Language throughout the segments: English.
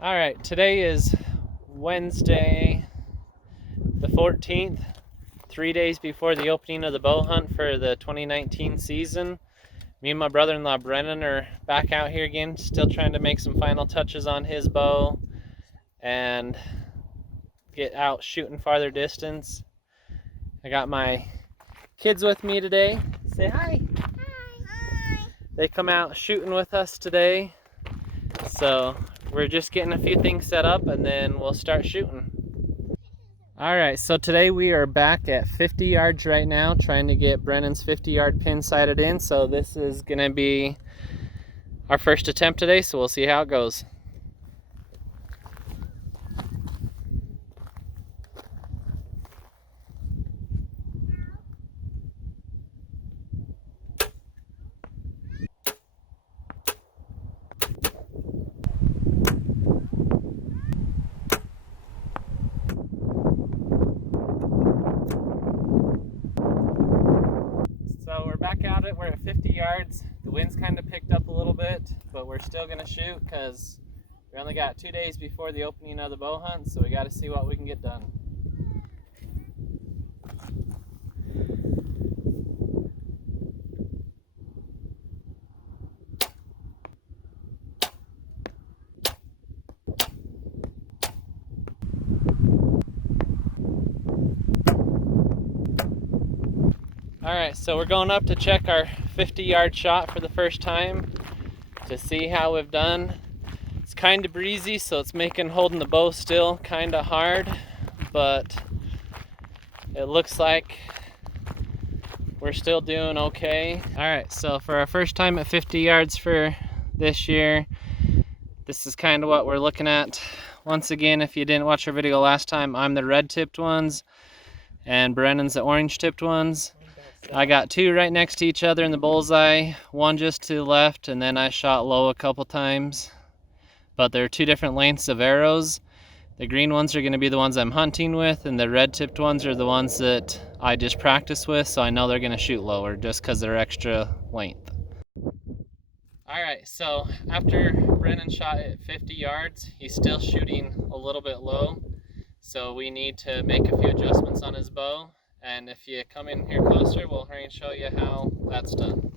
All right, today is Wednesday the 14th, 3 days before the opening of the bow hunt for the 2019 season. Me and my brother-in-law Brennan are back out here again, still trying to make some final touches on his bow and get out shooting farther distance. I got my kids with me today. Say hi. Hi. They come out shooting with us today. So we're just getting a few things set up and then we'll start shooting. All right, so today we are back at 50 yards right now, trying to get Brennan's 50-yard pin sighted in. So this is gonna be our first attempt today, so we'll see how it goes. So we're back at it, we're at 50 yards. The wind's kind of picked up a little bit, but we're still gonna shoot because we only got 2 days before the opening of the bow hunt, so we gotta see what we can get done. All right, so we're going up to check our 50-yard shot for the first time to see how we've done. It's kind of breezy, so it's making holding the bow still kind of hard, but it looks like we're still doing okay. All right, so for our first time at 50 yards for this year, this is kind of what we're looking at. Once again, if you didn't watch our video last time, I'm the red tipped ones and Brennan's the orange tipped ones. I got two right next to each other in the bullseye, one just to the left, and then I shot low a couple times. But they're two different lengths of arrows. The green ones are going to be the ones I'm hunting with, and the red tipped ones are the ones that I just practice with, so I know they're going to shoot lower just because they're extra length. Alright, so after Brennan shot at 50 yards, he's still shooting a little bit low, so we need to make a few adjustments on his bow. And if you come in here closer, we'll hurry and show you how that's done.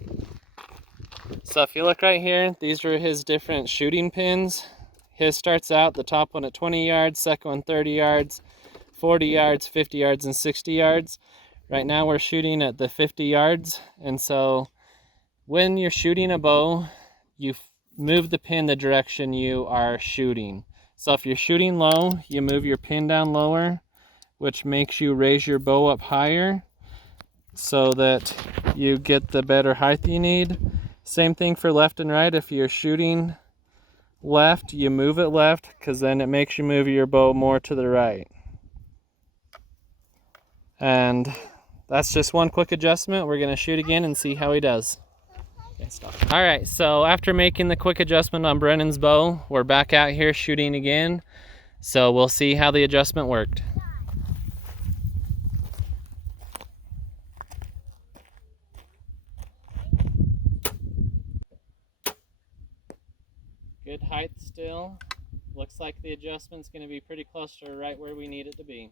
So if you look right here, these are his different shooting pins. His starts out, the top one at 20 yards, second one 30 yards, 40 yards, 50 yards, and 60 yards. Right now we're shooting at the 50 yards, and so when you're shooting a bow, you move the pin the direction you are shooting. So if you're shooting low, you move your pin down lower, which makes you raise your bow up higher so that you get the better height you need. Same thing for left and right. If you're shooting left, you move it left because then it makes you move your bow more to the right. And that's just one quick adjustment. We're going to shoot again and see how he does. Okay, stop. All right, so after making the quick adjustment on Brennan's bow, we're back out here shooting again. So we'll see how the adjustment worked. Good height still. Looks like the adjustment's going to be pretty close to right where we need it to be.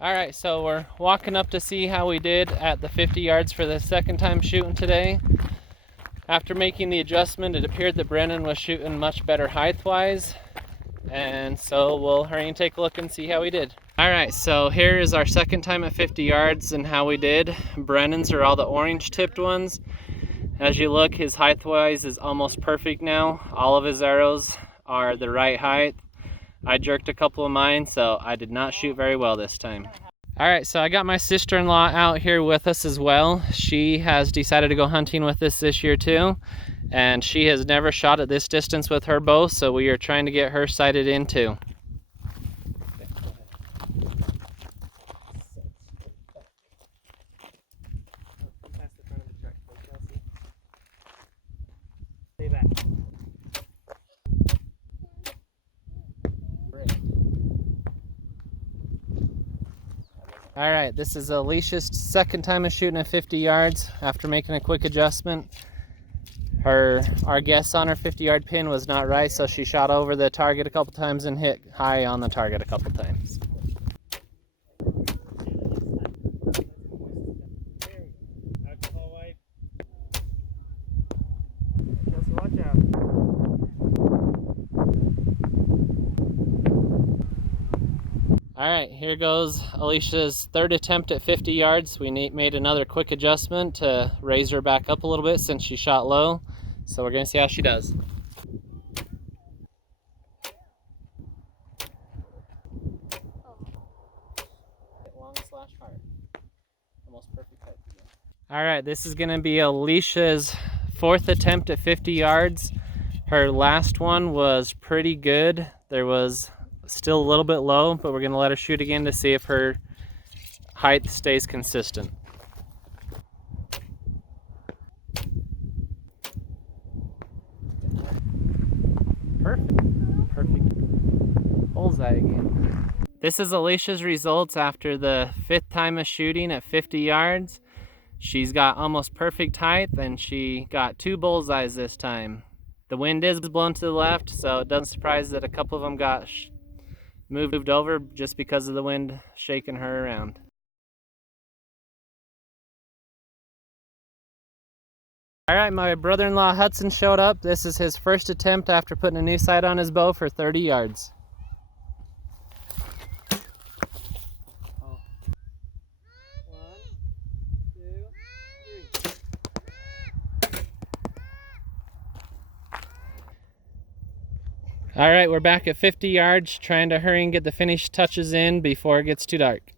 Alright, so we're walking up to see how we did at the 50 yards for the second time shooting today. After making the adjustment, it appeared that Brennan was shooting much better height-wise. And so we'll hurry and take a look and see how we did. Alright, so here is our second time at 50 yards and how we did. Brennan's are all the orange tipped ones. As you look, his height-wise is almost perfect now. All of his arrows are the right height. I jerked a couple of mine, so I did not shoot very well this time. Alright, so I got my sister-in-law out here with us as well. She has decided to go hunting with us this year too. And she has never shot at this distance with her bow, so we are trying to get her sighted in too. Stay back. All right, this is Alicia's second time of shooting at 50 yards after making a quick adjustment. Our guess on her 50-yard pin was not right, so she shot over the target a couple times and hit high on the target a couple times. All right, here goes Alicia's third attempt at 50 yards. We made another quick adjustment to raise her back up a little bit since she shot low. So we're gonna see how she does. Long slash hard. Almost perfect height again. All right, this is gonna be Alicia's fourth attempt at 50 yards. Her last one was pretty good. There was still a little bit low, but we're gonna let her shoot again to see if her height stays consistent. Perfect. Bullseye again. This is Alicia's results after the fifth time of shooting at 50 yards. She's got almost perfect height, and she got 2 bullseyes this time. The wind is blowing to the left, so it doesn't surprise that a couple of them got moved over just because of the wind shaking her around. All right, my brother-in-law Hudson showed up. This is his first attempt after putting a new sight on his bow for 30 yards. All right, we're back at 50 yards, trying to hurry and get the finish touches in before it gets too dark.